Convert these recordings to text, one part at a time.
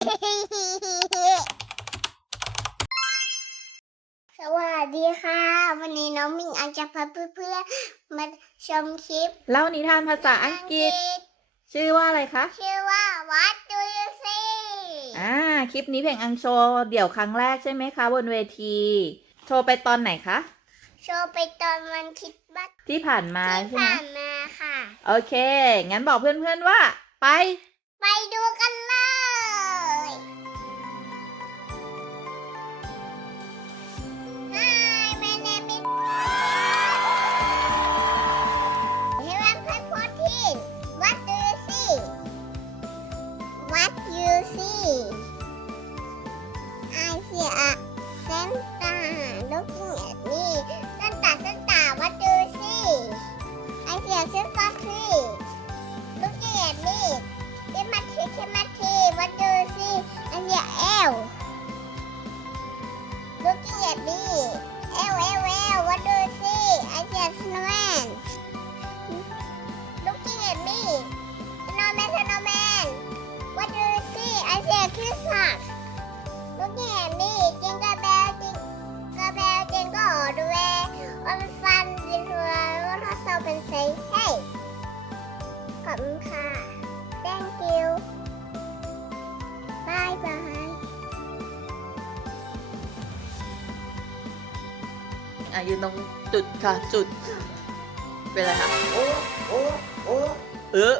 สวัสดีค่ะ วันนี้น้องมิงอาจจะพาเพื่อนๆมาชมคลิปเล่านิทานภาษาอังกฤษ ชื่อว่าอะไรคะ ชื่อว่า What do you see อ่า คลิปนี้เพลงอังโชว์เดี่ยวครั้งแรกใช่ไหมคะบนเวที โชว์ไปตอนไหนคะ โชว์ไปตอนวันคริดบัตที่ผ่านมาที่ใช่ไหมผ่านมาค่ะ โอเค งั้นบอกเพื่อนๆว่า ไป ไปดูกัน Looking at me. L, L, L, what do you see? I see a snowman. Looking at me. Snowman, snowman. What do you see? I see a Christmas. อะยืนตรงจุดค่ะจุด เป็นอะไรคะโอ้โอ้โอ้เออ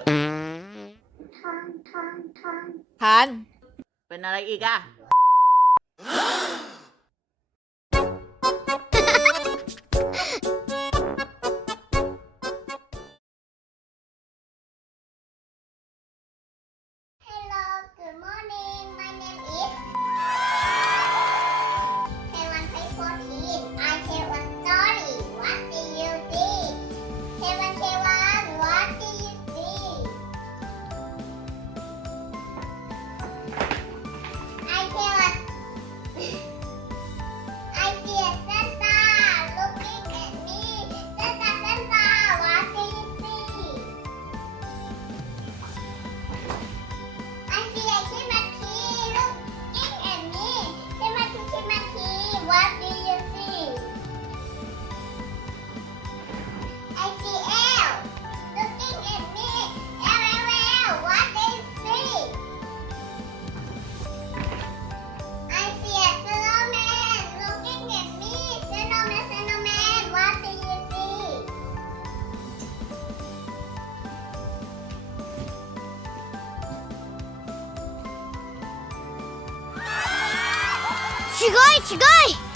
ทางทางทางทาน เป็นอะไรอีกอะ すごいすごい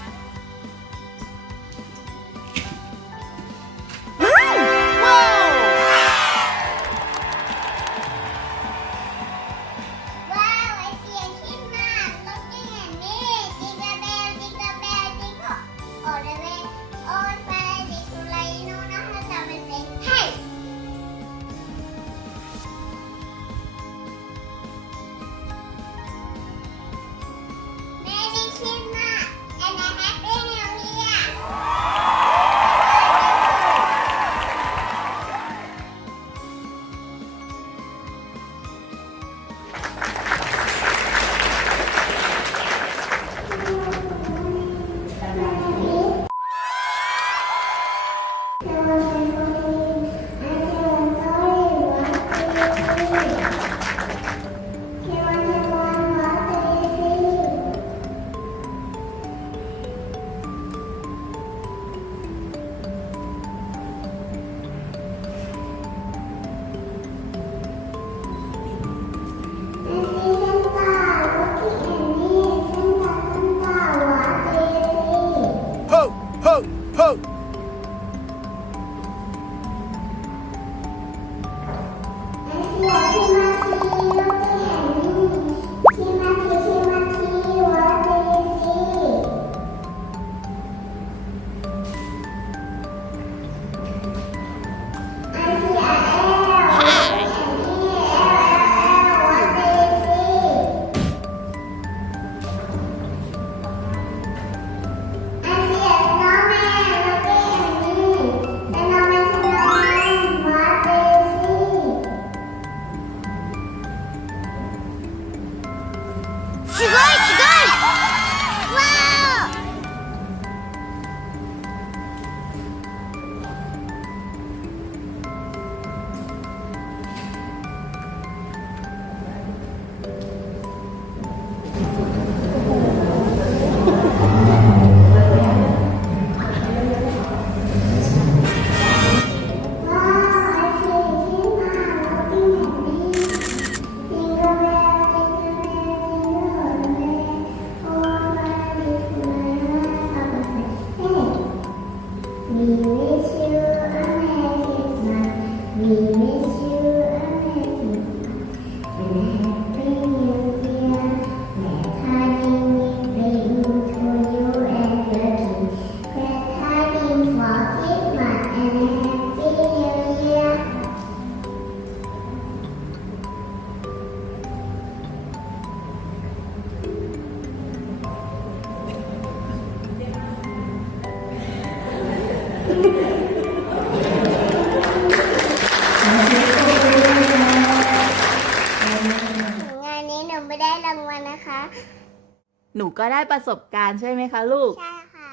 หนูก็ได้ประสบการณ์ใช่ไหมคะลูก ใช่ค่ะ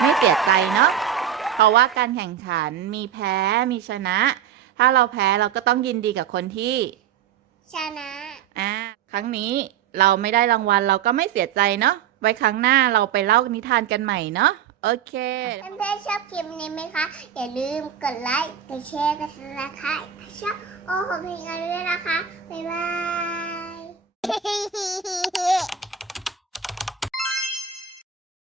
ไม่เสียใจเนาะ เพราะว่าการแข่งขันมีแพ้ มีชนะ ถ้าเราแพ้เราก็ต้องยินดีกับคนที่ ชนะ อ่า ครั้งนี้เราไม่ได้รางวัลเราก็ไม่เสียใจเนาะ ไว้ครั้งหน้าเราไปเล่านิทานกันใหม่เนาะ โอเค เพื่อนๆชอบคลิปนี้ไหมคะ อย่าลืมกดไลค์กดแชร์กดซับสไครต์ชอบโอ้โหเพลงกันด้วยนะคะ บ๊ายบาย